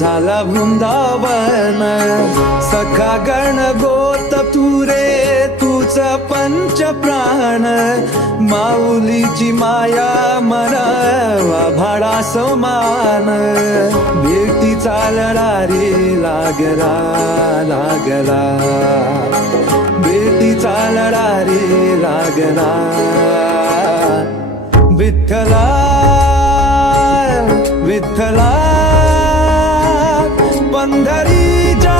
झाला वृंदावन सखा गण गोत तू रे तूच पंच प्राण माऊलीची माया मना भाडा समान भेटीचा लढा रे लागला लागला भेटीचा लढा रे लागला विठ्ठला विठ्ठला पंढरीच्या